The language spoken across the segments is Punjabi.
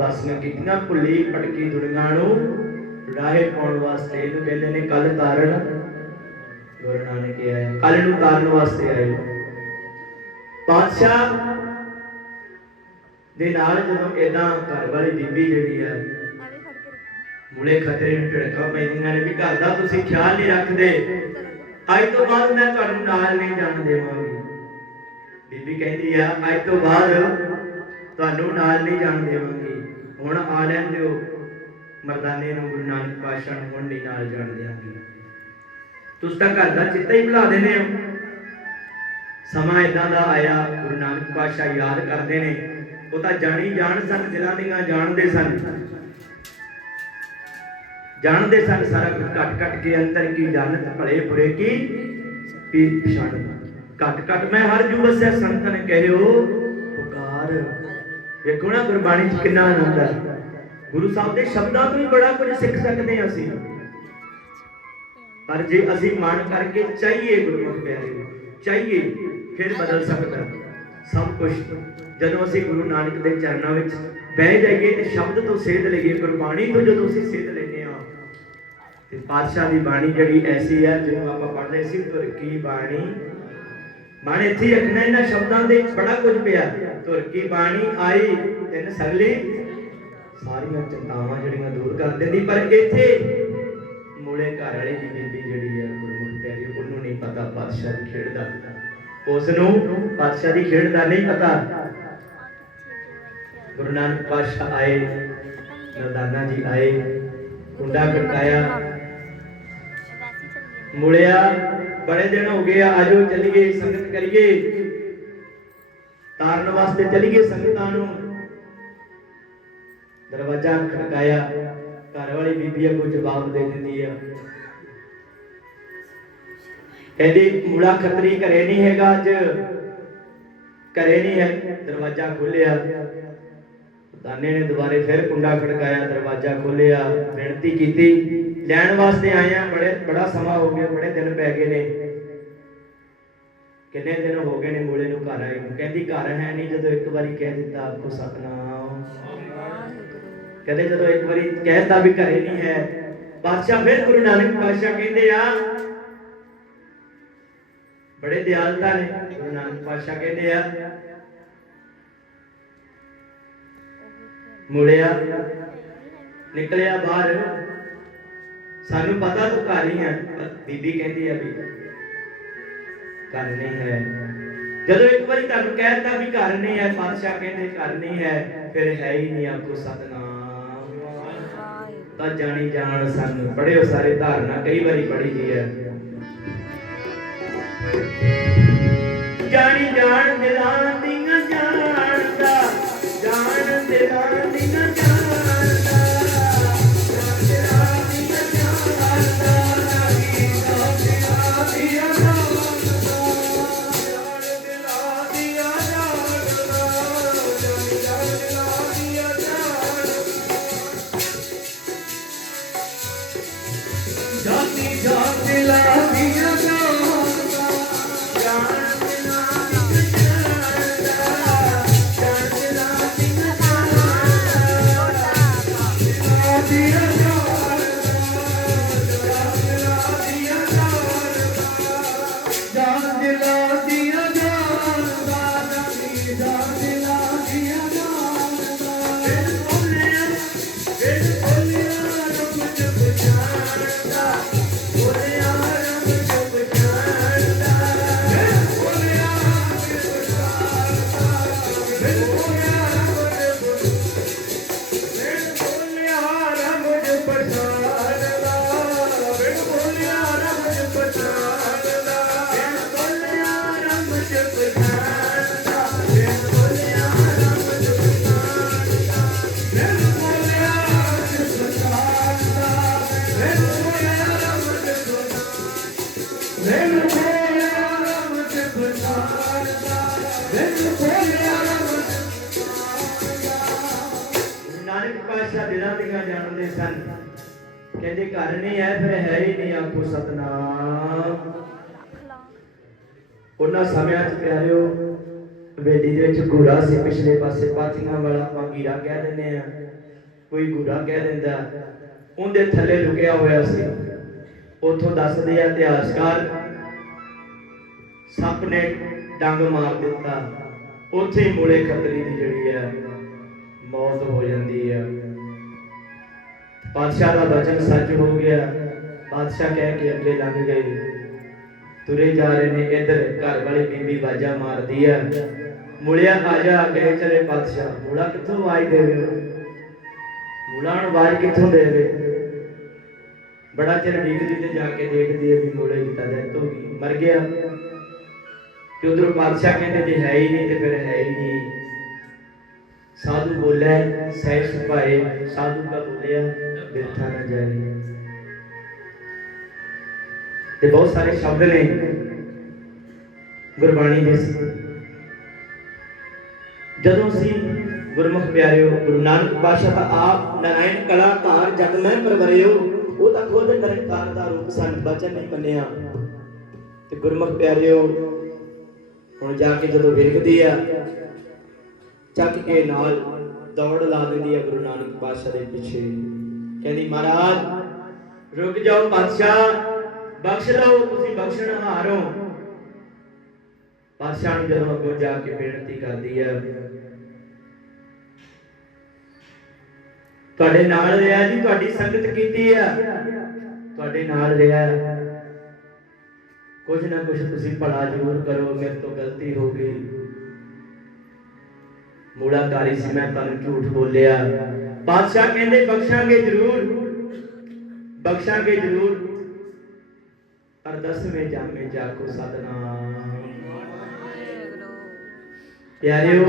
ਉਦਾਸੀਆਂ ਕੀਤੀਆਂ ਭੁੱਲੀ ਭਟਕੀ ਦੁਨੀਆਂ ਨੂੰ ਰਾਹੇ ਪਾਉਣ ਵਾਸਤੇ ਇਹਨੂੰ ਕਹਿੰਦੇ ਨੇ ਕੱਲ ਤਾਰਨ। ਗੁਰੂ ਨਾਨਕ ਆਇਆ ਕੱਲ ਨੂੰ ਤਾਰਨ ਵਾਸਤੇ ਆਏ। ਬਾਦਸ਼ਾਹ ਦੇ ਨਾਲ ਜਦੋਂ ਇਦਾਂ ਘਰ ਵਾਲੀ ਬੀਬੀ ਜਿਹੜੀ ਆ ਮੁਲੇ ਖਤਰੇ ਨੂੰ ਝੜਕਾ ਪੈਂਦੀਆਂ ਨੇ ਵੀ ਘਰ ਦਾ ਤੁਸੀਂ ਖਿਆਲ ਨਹੀਂ ਰੱਖਦੇ। ਅੱਜ ਤੋਂ ਬਾਅਦ ਮੈਂ ਤੁਹਾਨੂੰ ਨਾਲ ਨਹੀਂ ਜਾਣ ਦੇਵਾਂਗੀ। ਬੀਬੀ ਕਹਿੰਦੀ ਆ, ਅੱਜ ਤੋਂ ਬਾਅਦ ਤੁਹਾਨੂੰ ਨਾਲ ਨਹੀਂ ਜਾਣ ਦੇਵਾਂਗੀ। ਹੁਣ ਆ ਲੈਣ ਦਿਓ। ਮਰਦਾਨੇ ਨੂੰ ਗੁਰੂ ਨਾਨਕ ਪਾਤਸ਼ਾਹ ਨੂੰ ਹੁਣ ਨਹੀਂ ਨਾਲ ਜਾਣ ਦੇਵਾਂਗੀ ਤੁਸੀਂ ਤਾਂ ਘਰ ਦਾ ਚਿੱਤਾ ਹੀ ਭੁਲਾ ਦੇਨੇ ਹੋ। ਸਮਾਂ ਇਦਾਂ ਦਾ ਆਇਆ, ਗੁਰੂ ਨਾਨਕ ਪਾਤਸ਼ਾਹ ਯਾਦ ਕਰਦੇ ਨੇ। ਉਹ ਤਾਂ ਜਾਣੀ ਜਾਣ ਸਨ, ਦਿਲਾਂ ਦੀਆਂ ਜਾਣਦੇ ਸਨ। ਜਾਣਦੇ ਸਨ ਸਾਰਾ ਕੁਝ ਕੱਟ ਕੱਟ ਕੇ, ਅੰਤਰ ਕੀ ਜਾਣਤ ਭਲੇ ਬੁਰੇ ਕੀ ਪੀ ਪਛਾਣ ਕੱਟ ਕੱਟ ਮੈਂ ਹਰ ਜੂ ਵਸਿਆ ਸੰਤਨ ਕਹਿਓ, ਪੁਕਾਰ। ਵੇਖੋ ਨਾ ਗੁਰਬਾਣੀ ਚ ਕਿੰਨਾ ਆਨੰਦ ਹੈ। ਗੁਰੂ ਸਾਹਿਬ ਦੇ ਸ਼ਬਦਾਂ ਤੋਂ ਹੀ ਬੜਾ ਕੁਝ ਸਿੱਖ ਸਕਦੇ ਹਾਂ ਅਸੀਂ। ਪਰ ਜੇ ਅਸੀਂ ਮਨ ਕਰਕੇ ਚਾਹੀਏ ਗੁਰਮੁਖ ਪਿਆਰੇ ਚਾਹੀਏ, ਫਿਰ ਬਦਲ ਸਕਦਾ ਸਭ ਕੁਝ ਜਦੋਂ ਅਸੀਂ ਗੁਰੂ ਨਾਨਕ ਦੇ ਚਰਨਾਂ ਵਿੱਚ ਬਹਿ ਜਾਈਏ ਤੇ ਸ਼ਬਦ ਤੋਂ ਸੇਧ ਲਈਏ, ਗੁਰਬਾਣੀ ਤੋਂ ਜਦੋਂ ਅਸੀਂ ਸੇਧ ਲੈਨੇ ਆ ਤੇ ਪਾਤਸ਼ਾਹ ਦੀ ਬਾਣੀ ਜਿਹੜੀ ਐਸੀ ਹੈ, ਜਿਹਨੂੰ ਆਪਾਂ ਪੜ੍ਹਦੇ ਸੀ ਤੁਰ ਕੀ ਬਾਣੀ। ਬਾਣੀ ਇੱਥੇ ਰੱਖਣਾ ਇਹਨਾਂ ਸ਼ਬਦਾਂ ਦੇ ਬੜਾ ਕੁਝ ਪਿਆ। ਤੁਰ ਕੀ ਬਾਣੀ ਆਈ ਤਿੰਨ ਸਰਲੀ ਸਾਰੀਆਂ ਚਿੰਤਾਵਾਂ ਜਿਹੜੀਆਂ ਦੂਰ ਕਰ ਦਿੰਦੀ ਪਰ ਇੱਥੇ ਮੂਲੇ ਘਰ ਵਾਲੀ ਦੀ ਬੀਬੀ ਜਿਹੜੀ ਹੈ ਗੁਰਮੁਖ ਪਿਆਰੀ ਉਹਨੂੰ ਨਹੀਂ ਪਤਾ ਪਾਤਸ਼ਾਹ ਦੀ ਖੇਡ ਦਾ ਉਸ ਨੂੰ ਪਾਤਸ਼ਾਹ ਦੀ ਖੇਡ ਦਾ ਨਹੀਂ ਪਤਾ। ਗੁਰੂ ਨਾਨਕ ਪਾਤਸ਼ਾਹ ਆਏ ਨਰਦਾਨਾ ਜੀ ਆਏ ਕੁੰਡਾ ਖੜਕਾਇਆ। ਮੁੜਿਆ ਬੜੇ ਦਿਨ ਹੋ ਗਏ ਆਜੋ ਚੱਲੀਏ, ਸੰਗਤ ਕਰੀਏ। ਤਾਰਨ ਵਾਸਤੇ ਚੱਲੀਏ ਸੰਗਤਾਂ ਨੂੰ। ਦਰਵਾਜ਼ਾ ਖੜਕਾਇਆ, ਘਰ ਵਾਲੀ ਬੀਬੀ ਅੱਗੋਂ ਜਵਾਬ ਦੇ ਦਿੰਦੀ ਆ। ਕਹਿੰਦੀ ਮੁੰਡਾ ਖੱਤਰੀ ਘਰੇ ਨਹੀਂ ਹੈਗਾ ਅੱਜ। ਘਰੇ ਨਹੀਂ ਹੈ, ਦਰਵਾਜ਼ਾ ਖੋਲਿਆ ਦਾਨੇ ਨੇ ਦੁਬਾਰੇ ਫਿਰ ਕੁੰਡਾ ਖੜਕਾਇਆ, ਦਰਵਾਜ਼ਾ ਖੋਲਿਆ ਬੇਨਤੀ ਕੀਤੀ। ਲੈਣ ਵਾਸਤੇ ਆਏ ਆ, ਬੜੇ, ਬੜਾ ਸਮਾਂ ਹੋ ਗਿਆ, ਬੜੇ ਦਿਨ ਪੈ ਗਏ ਨੇ। ਕਿੰਨੇ ਦਿਨ ਹੋ ਗਏ ਨੇ ਮੂਲੇ ਨੂੰ ਘਰ ਆਏ ਨੂੰ। ਕਹਿੰਦੀ ਘਰ ਹੈ ਨਹੀਂ, ਜਦੋਂ ਇੱਕ ਵਾਰੀ ਕਹਿ ਦਿੱਤਾ ਆਪਕੋ ਸਤਨਾਮ। ਕਹਿੰਦੇ ਜਦੋਂ ਇੱਕ ਵਾਰੀ ਕਹਿਤਾ ਵੀ ਘਰੇ ਨਹੀਂ ਹੈ, ਬਾਦਸ਼ਾਹ ਫਿਰ ਗੁਰੂ ਨਾਨਕ ਪਾਤਸ਼ਾਹ ਕਹਿੰਦੇ ਆ, ਬੜੇ ਦਿਆਲਤਾ ਨੇ, ਗੁਰੂ ਨਾਨਕ ਪਾਤਸ਼ਾਹ ਕਹਿੰਦੇ ਆ, ਮੁੜਿਆ, ਨਿਕਲਿਆ ਬਾਹਰ। ਸਾਨੂੰ ਪਤਾ ਤੂੰ ਘਰ ਹੀ ਹੈ ਬੀਬੀ ਕਹਿੰਦੀ ਆ ਵੀ ਘਰ ਨਹੀਂ ਹੈ। ਜਦੋਂ ਇੱਕ ਵਾਰੀ ਤੁਹਾਨੂੰ ਕਹਿਤਾ ਵੀ ਘਰ ਨਹੀਂ ਹੈ ਪਾਤਸ਼ਾਹ ਕਹਿੰਦੇ ਘਰ ਨਹੀਂ ਹੈ, ਫਿਰ ਹੈ ਹੀ ਨਹੀਂ ਆਪਕੋ ਸਤਨਾਮ। ਤਾਂ ਜਾਣੀ ਜਾਣ ਸਾਨੂੰ ਪੜਿਓ ਸਾਰੇ ਧਾਰਨਾ, ਕਈ ਵਾਰੀ ਪੜੀ ਦੀ ਹੈ। ਜਾਣੀ ਜਾਣ ਦਿਲਾਂ ਕਹਿੰਦੇ ਘਰ ਨਹੀਂ ਹੈ, ਫਿਰ ਹੈ ਹੀ ਨਹੀਂ ਆਖੋ ਸਤਨਾਮ। ਉਹਨਾਂ ਸਮਿਆਂ 'ਚ ਪਿਆਰਿਓ, ਹਵੇਲੀ ਦੇ ਵਿੱਚ ਗੂਰਾ ਸੀ, ਪਿਛਲੇ ਪਾਸੇ ਪਾਥੀਆਂ ਵਾਲਾ ਆਪਾਂ ਕਹਿ ਦਿੰਦੇ ਆ ਕੋਈ ਗੁਰਾ ਕਹਿ ਦਿੰਦਾ, ਉਹਦੇ ਥੱਲੇ ਲੁਕਿਆ ਹੋਇਆ ਸੀ। ਉੱਥੋਂ ਦੱਸਦੇ ਆ ਇਤਿਹਾਸਕਾਰ, ਸੱਪ ਨੇ ਡੰਗ ਮਾਰ ਦਿੱਤਾ। ਉੱਥੇ ਹੀ ਮੂਲੇ ਦੀ ਜਿਹੜੀ ਹੈ ਪਾਤਸ਼ਾਹ ਦਾ ਵਚਨ ਸੱਚ ਹੋ ਗਿਆ। ਪਾਤਸ਼ਾਹ ਕਹਿ ਕੇ ਅੱਗੇ ਲੰਘ ਗਏ। ਤੁਰੇ ਜਾ ਰਹੇ ਨੇ ਇੱਧਰ, ਘਰ ਵਾਲੀ ਬੀਬੀ ਬਾਜਾ ਮਾਰਦੀ ਆ। ਮੁੜਿਆ ਆ ਜਾ ਗਏ ਚਲੇ ਬਾਦਸ਼ਾਹ ਮੁੜਾ ਕਿੱਥੋਂ ਆਵਾਜ਼ ਦੇਵੇ? ਮੁੜਾ ਨੂੰ ਕਿੱਥੋਂ ਦੇਵੇ? ਬੜਾ ਚਿਰ ਡੀਕਦੀ ਤੇ ਜਾ ਕੇ ਦੇਖਦੀ ਹੈ ਵੀ ਮੁੜੇ ਦੀ ਡੈਥ ਹੋ ਗਈ ਮਰ ਗਿਆ। ਤੇ ਉਧਰੋਂ ਪਾਤਸ਼ਾਹ ਕਹਿੰਦੇ ਜੇ ਹੈ ਹੀ ਨਹੀਂ ਤੇ ਫਿਰ ਹੈ ਹੀ ਨਹੀਂ। ਸਾਧੂ ਬੋਲੇ ਸਹਿ ਸੁਭਾਏ, ਸਾਧੂ ਦਾ ਬੋਲਿਆ। ਬਿਰਥਾ ਨਾ ਜਾਏ। ਤੇ ਬਹੁਤ ਸਾਰੇ ਸ਼ਬਦ ਨੇ। ਗੁਰਬਾਣੀ ਦੇ ਜਦੋਂ ਅਸੀਂ ਗੁਰਮੁਖ ਪਿਆਰਿਓ, ਗੁਰੂ ਨਾਨਕ ਪਾਤਸ਼ਾਹ ਦਾ ਆਪ ਨਾਰਾਇਣ ਕਲਾਕਾਰ ਜਗ ਮੈਂ ਪਰਵਰਿਓ, ਉਹ ਤਾਂ ਖੁਦ ਨਿਰੰਕਾਰ ਦਾ ਰੂਪ ਸਾਨੂੰ ਬਚਨ ਨਹੀਂ ਮੰਨਿਆ। ਤੇ ਗੁਰਮੁਖ ਪਿਆਰਿਓ, ਹੁਣ ਜਾ ਕੇ ਜਦੋਂ ਵੇਖਦੀ ਆ, ਚੱਕ ਕੇ ਨਾਲ ਦੌੜ ਲਾ ਦਿੰਦੀ ਆ ਗੁਰੂ ਨਾਨਕ ਪਾਤਸ਼ਾਹ ਦੇ ਪਿੱਛੇ। ਕਹਿੰਦੀ, ਮਹਾਰਾਜ, ਰੁਕ ਜਾਓ ਪਾਤਸ਼ਾਹ, ਬਖਸ਼ ਲਓ, ਤੁਸੀਂ ਬਖਸ਼ਣ ਹਾਰੋ। ਪਾਤਸ਼ਾਹ ਨੂੰ ਜਦੋਂ ਅੱਗੋਂ ਜਾ ਕੇ ਬੇਨਤੀ ਕਰਦੀ ਆ, ਤੁਹਾਡੇ ਨਾਲ ਰਿਹਾ ਜੀ, ਤੁਹਾਡੀ ਸੰਗਤ ਕੀਤੀ ਆ। ਤੁਹਾਡੇ ਨਾਲ ਰਿਹਾ। ਕੁਝ ਨਾ ਕੁਝ ਤੁਸੀਂ ਭਲਾ ਜ਼ਰੂਰ ਕਰੋ, ਮੇਰੇ ਤੋਂ ਗਲਤੀ ਹੋ ਗਈ। ਮੂਲਾਕਾਰੀ ਸੀ, ਮੈਂ ਤੁਹਾਨੂੰ ਝੂਠ ਬੋਲਿਆ। ਬਾਦਸ਼ਾਹ ਕਹਿੰਦੇ, ਬਖਸ਼ਾਂਗੇ ਜ਼ਰੂਰ। ਬਖਸ਼ਾਂਗੇ ਜ਼ਰੂਰ। ਪਰ ਦਸਵੇਂ ਜਾਮੇ ਜਾ ਕੋ ਸਤਨਾਮ। ਪਿਆਰਿਓ,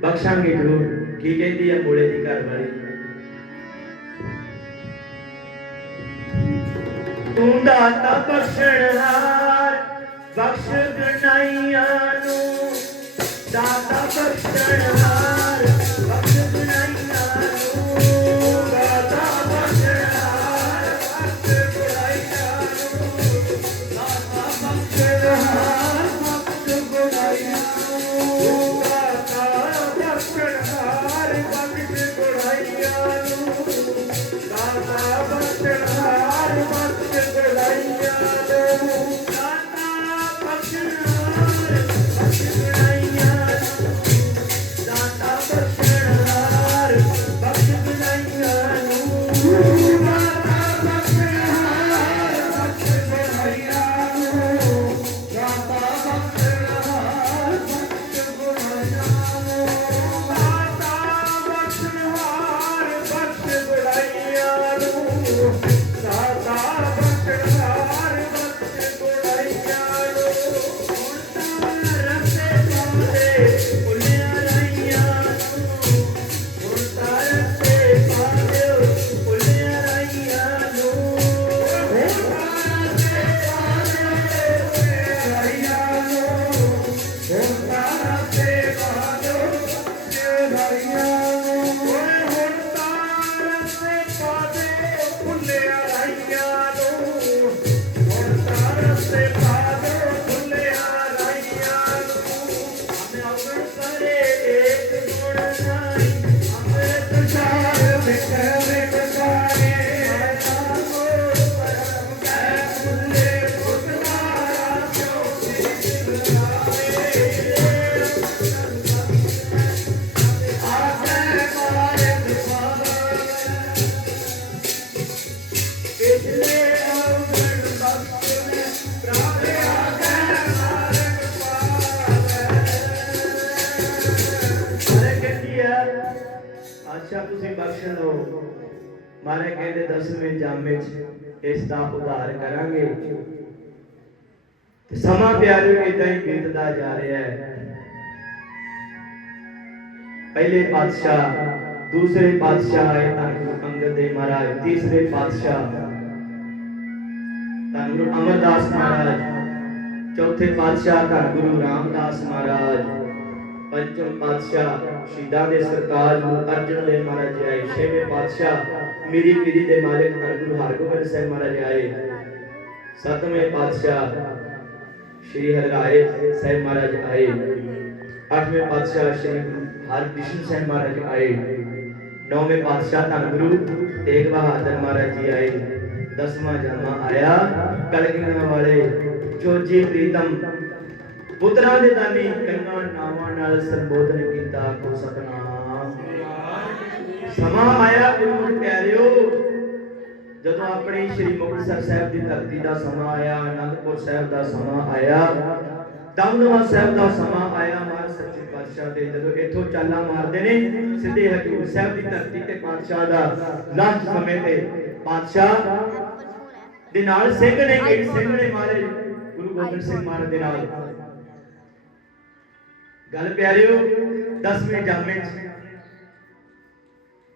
ਬਖਸ਼ਾਂਗੇ ਜ਼ਰੂਰ। ਕੀ ਕਹਿੰਦੀ ਹੈ ਮੂਲੇ ਦੀ ਘਰ ਵਾਲੀ? ਤੂੰ ਦਾਤਾ ਬਖਸ਼ਣਹਾਰ ਬਖਸ਼ ਗਣਾਈਆਂ ਨੂੰ। ਦਾਤਾ ਬਖਸ਼ਣਹਾਰ ਮਾਰੇ ਕਹਿੰਦੇ ਦਸਵੇਂ ਜਾਮੇ ਚ ਇਸ ਦਾ ਉਧਾਰ ਕਰਾਂਗੇ ਤੇ ਸਮਾਂ ਪਿਆਰਿਓ ਇਦਾਂ ਹੀ ਬੀਤਦਾ ਜਾ ਰਿਹਾ ਹੈ ਪਹਿਲੇ ਪਾਤਸ਼ਾਹ ਦੂਸਰੇ ਪਾਤਸ਼ਾਹ ਆਏ ਧੰਨ ਅੰਗਦ ਦੇ ਮਹਾਰਾਜ ਤੀਸਰੇ ਪਾਤਸ਼ਾਹ ਧੰਨ ਗੁਰੂ ਅਮਰਦਾਸ ਮਹਾਰਾਜ ਚੌਥੇ ਪਾਤਸ਼ਾਹ ਧੰਨ ਗੁਰੂ ਰਾਮਦਾਸ ਮਹਾਰਾਜ ਪੰਚਮ ਪਾਤਸ਼ਾਹ ਸ਼ਹੀਦਾਂ ਦੇ ਸਰਤਾਜ ਗੁਰੂ ਅਰਜਨ ਦੇਵ ਮਹਾਰਾਜ ਜੀ ਆਏ ਛੇਵੇਂ ਪਾਤਸ਼ਾਹ मेरी मेरी ते मालिक हरगुर हरगोबिंद सिंह महाराज आए। सतवें पातशाह श्री हरराय साहिब महाराज आए। आठवें पातशाह श्री हरकृष्ण साहिब महाराज आए। नौवें पातशाह धन गुरु तेग बहादुर महाराज जी आए। दसवां जन्मा आया कलगिना वाले चोजी प्रीतम। पुत्रां ਦੇ ਦਾਨੀ ਕੰਨਾਂ ਨਾਵਾਂ ਨਾਲ ਸੰਬੋਧਨ ਕੀਤਾ ਕੋ ਸਤਨਾਮ ਸਮਾਂ ਆਇਆ ਗੁਰੂ ਪਿਆਰਿਓ। ਜਦੋਂ ਆਪਣੀ ਸ੍ਰੀ ਮੁਕਤਸਰ ਸਾਹਿਬ ਦੀ ਧਰਤੀ ਦਾ ਸਮਾਂ ਆਇਆ, ਅਨੰਦਪੁਰ ਸਾਹਿਬ ਦਾ ਸਮਾਂ ਆਇਆ, ਦਮਦਮਾ ਸਾਹਿਬ ਦਾ ਸਮਾਂ ਆਇਆ, ਮਹਾਰਾਜ ਸੱਚੇ ਪਾਤਸ਼ਾਹ ਦੇ, ਜਦੋਂ ਇੱਥੋਂ ਚਾਲਾਂ ਮਾਰਦੇ ਨੇ, ਸਿੱਧੇ ਹਜੂਰ ਸਾਹਿਬ ਦੀ ਧਰਤੀ ਤੇ ਪਾਤਸ਼ਾਹ ਦਾ ਲਾਸਟ ਸਮੇਂ ਤੇ ਪਾਤਸ਼ਾਹ ਦੇ ਨਾਲ ਸਿੰਘ ਨੇ ਕਈ ਸਿੰਘ ਨੇ ਮਾਰੇ, ਗੁਰੂ ਗੋਬਿੰਦ ਸਿੰਘ ਮਹਾਰਾਜ ਦੇ ਨਾਲ। ਗੱਲ ਪਿਆਰਿਓ 10ਵੇਂ ਜਾਮੇ ਚ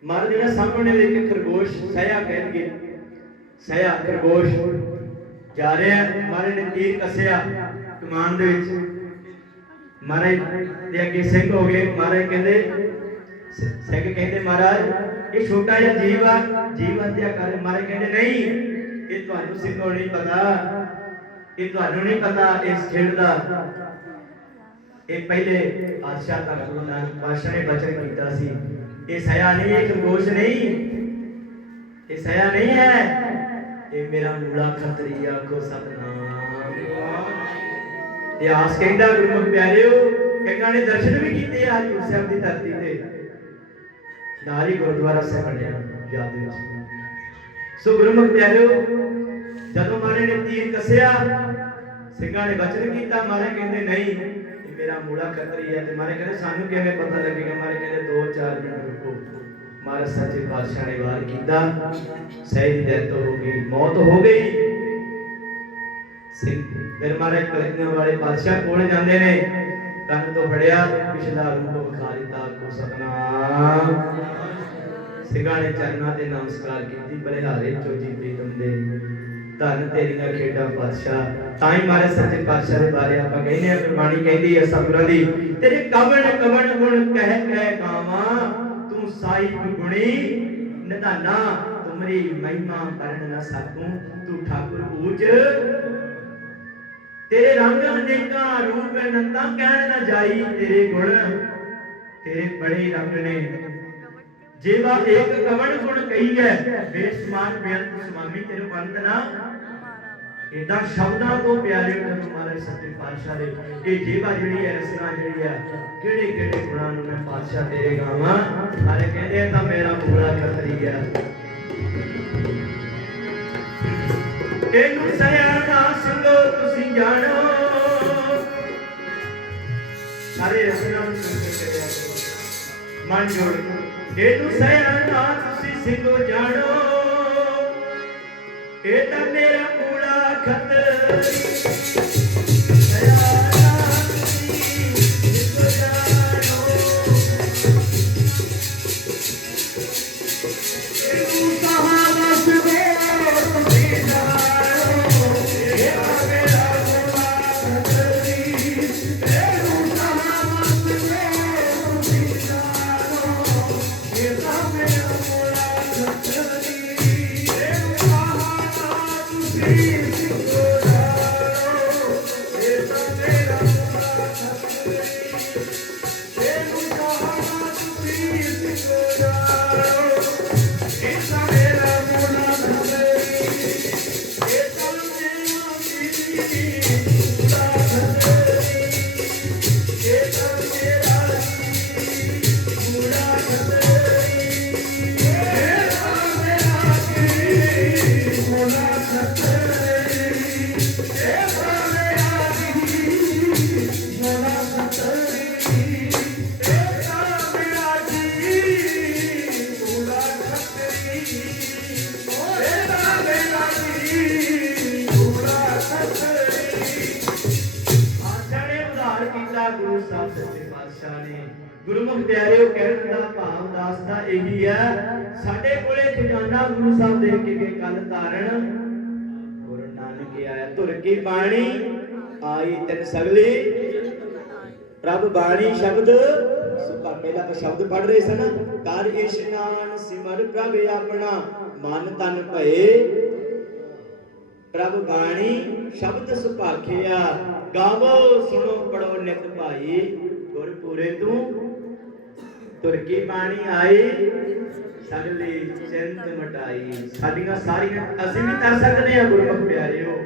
ਮਹਾਰਾਜ ਜਿਹੜਾ ਸਾਹਮਣੇ ਵੇਖ ਕੇ ਖਰਗੋਸ਼ ਸਹਿਆ ਕਹਿਣਗੇ, ਸਹਿਆ ਖਰਗੋਸ਼ ਜਾ ਰਿਹਾ ਮਹਾਰਾਜ ਨੇ ਤੀਰ ਕੱਸਿਆ ਕਮਾਨ ਦੇ ਵਿੱਚ। ਮਹਾਰਾਜ ਦੇ ਅੱਗੇ ਸਿੰਘ ਹੋ ਗਏ। ਮਹਾਰਾਜ ਕਹਿੰਦੇ, ਸਿੰਘ ਕਹਿੰਦੇ, ਮਹਾਰਾਜ, ਇਹ ਛੋਟਾ ਜਿਹਾ ਜੀਵ ਆ, ਜੀਵ ਹੱਤਿਆ ਕਰ। ਮਹਾਰਾਜ ਕਹਿੰਦੇ, ਨਹੀਂ, ਇਹ ਤੁਹਾਨੂੰ ਸਿੰਘੋ ਨਹੀਂ ਪਤਾ। ਇਹ ਤੁਹਾਨੂੰ ਨਹੀਂ ਪਤਾ ਇਸ ਖੇਡ ਦਾ। ਇਹ ਪਹਿਲੇ ਬਾਦਸ਼ਾਹ ਦਾ ਗੁਰੂ ਨਾਨਕ ਨੇ ਬਚਨ ਕੀਤਾ ਸੀ। ਇਹ ਸਇਆ ਨਹੀਂ ਇਹ ਖਰਗੋਸ਼ ਨਹੀਂ। ਇਹ ਸਇਆ ਨਹੀਂ ਹੈ। ਇਹ ਮੇਰਾ ਮੂਲਾ ਖੱਤਰੀ ਆਖੋ ਸਤਨਾਮ। ਇਤਿਹਾਸ ਕਹਿੰਦਾ, ਗੁਰਮੁਖ ਪਿਆਰਿਓ ਕਈਆਂ ਨੇ ਦਰਸ਼ਨ ਵੀ ਕੀਤੇ ਆ ਹਜੂਰ ਸਾਹਿਬ ਦੀ ਧਰਤੀ ਤੇ। ਨਾਰੀ ਗੁਰਦੁਆਰਾ ਸਾਹਿਬ ਬਣਿਆ, ਯਾਦ ਵਿੱਚ ਸੋ ਗੁਰਮੁਖ ਪਿਆਰਿਓ, ਜਦੋਂ ਮਾਰੇ ਨੇ ਤੀਰ ਕੱਸਿਆ, ਸਿੰਘਾਂ ਨੇ ਬਚਨ ਕੀਤਾ, ਮਾਰੇ ਕਹਿੰਦੇ, ਨਹੀਂ ਮੇਰਾ ਮੂਲਾ ਖੱਤਰੀ ਹੈ ਤੇ ਮਾਰੇ ਕਹਿੰਦੇ ਸਾਨੂੰ ਕਿਵੇਂ ਪਤਾ ਲੱਗੇਗਾ? ਮਾਰੇ ਕਹਿੰਦੇ ਦੋ ਚਾਰ ਦਿਨ ਰੁਕੋ। ਮਾਰੇ ਸੱਚੇ ਪਾਤਸ਼ਾਹ ਨੇ ਵਾਰ ਕੀਤਾ। ਸਹਿਜ ਡੈਥ ਹੋ ਗਈ, ਮੌਤ ਹੋ ਗਈ। ਸਿੰਘ ਫਿਰ ਮਾਰੇ ਕਲਗੀਆਂ ਵਾਲੇ ਪਾਤਸ਼ਾਹ ਕੋਲ ਜਾਂਦੇ ਨੇ। ਕੰਨ ਤੋਂ ਫੜਿਆ, ਪਿਛਲਾ ਰੂਪ ਵਿਖਾ ਦਿੱਤਾ ਕੋ ਸਤਨਾਮ ਸਿੰਘਾਂ ਨੇ ਚਰਨਾਂ ਤੇ ਨਮਸਕਾਰ ਕੀਤੀ, ਬਲਿਹਾਰੇ ਚੋਜੀ ਪ੍ਰੀਤਮ ਦੇ ਧੰਨ ਤੇਰੀਆਂ ਖੇਡਾਂ ਪਾਤਸ਼ਾਹ। ਤਾਂ ਹੀ ਮਾਰੇ ਸੱਚੇ ਪਾਤਸ਼ਾਹ ਦੇ ਬਾਰੇ ਆਪਾਂ ਕਹਿੰਦੇ ਆ ਗੁਰਬਾਣੀ ਕਹਿੰਦੀ ਹੈ ਸਤਿਗੁਰਾਂ ਦੀ, ਤੇਰੇ ਕਵਣ ਕਵਣ ਗੁਣ ਕਹਿ ਕਹਿ ਗਾਵਾਂ, ਤੂੰ ਸਾਹਿਬ ਗੁਣੀ ਨਿਧਾਨਾ, ਤੁਮਰੀ ਮਹਿਮਾ ਕਰਨ ਨਾ ਸਕੂੰ, ਤੂੰ ਠਾਕੁਰ ਊਚ ਤੇਰੇ ਰੰਗ ਅਨੇਕਾਂ ਰੂਪ ਅਨੰਤਾ ਕਹਿਣ ਨਾ ਜਾਈ ਤੇਰੇ ਗੁਣ। ਤੇਰੇ ਬੜੇ ਰੰਗ ਨੇ। ਜੀਵਾ ਏਕ ਕਵਣ ਗੁਣ ਕਹੀ ਹੈ, ਬੇਸਮਾਨ ਬੇਅੰਤ ਸੁਆਮੀ ਤੇਰੇ ਬੰਤ ਨਾ ਇਹਦਾ ਸ਼ਬਦਾਂ ਤੋਂ ਪਿਆਰੇ ਗੁਰੂ ਮਹਾਰਾਜ ਸੱਚੇ ਪਾਤਸ਼ਾਹ ਦੇ। ਇਹ ਜੀਵਾ ਜਿਹੜੀ ਹੈ ਰਸਨਾ ਜਿਹੜੀ ਹੈ, ਕਿਹੜੇ ਕਿਹੜੇ ਗੁਣਾਂ ਨੂੰ ਮੈਂ ਪਾਤਸ਼ਾਹ ਤੇਰੇ ਗਾਵਾਂ? ਸਾਰੇ ਕਹਿੰਦੇ ਤਾਂ ਮੇਰਾ ਮੂਲਾ ਖਤਰੀ ਹੈ ਇਹਨੂੰ ਸਿਆਣਾ ਸੰਗੋ ਤੁਸੀਂ ਜਾਣੋ। ਸਾਰੇ ਰਸਨਾ ਨੂੰ ਸੁਣ ਕੇ ਮਨ ਜੋੜ। ਕੇ ਇਹਨੂੰ ਸਿਆਣਾ ਤੁਸੀਂ ਸਿੰਘੋ ਜਾਣੋ। ਇਹ ਤਾਂ ਮੇਰਾ ਮੂਲਾ ਗੁਰੂ ਸਾਹਿਬ ਦੇ ਕੇ ਗਏ ਕੱਲ ਤਾਰਨ। ਗੁਰੂ ਨਾਨਕ ਆਇਆ, ਧੁਰ ਕੀ ਬਾਣੀ? ਆਈ ਤਨ ਸਗਲੀ। ਪ੍ਰਭ ਬਾਣੀ ਸ਼ਬਦ। ਸੁਪਾ ਪਹਿਲਾ ਤਾਂ ਸ਼ਬਦ ਪੜ ਰਹੇ ਸਨ। ਕਰ ਇਸ਼ਨਾਨ ਸਿਮਰ ਪ੍ਰਭ ਆਪਣਾ, ਮਨ ਤਨ ਭਏ। ਪ੍ਰਭ ਬਾਣੀ ਸ਼ਬਦ ਸੁਭਾਖਿਆ, ਗਾਵੋ, ਸੁਣੋ ਪੜੋ ਨਿਤ ਭਾਈ। ਗੁਰ ਤੂੰ ਤੁਰ ਕੇ ਪਾਣੀ ਆਈ ਸਗਲੇ ਚਿੰਤ ਮਟਾਈ। ਸਾਡੀਆਂ ਸਾਰੀਆਂ ਅਸੀਂ ਵੀ ਕਰ ਸਕਦੇ ਹਾਂ ਗੁਰਮੁਖ ਪਿਆਰਿਓ।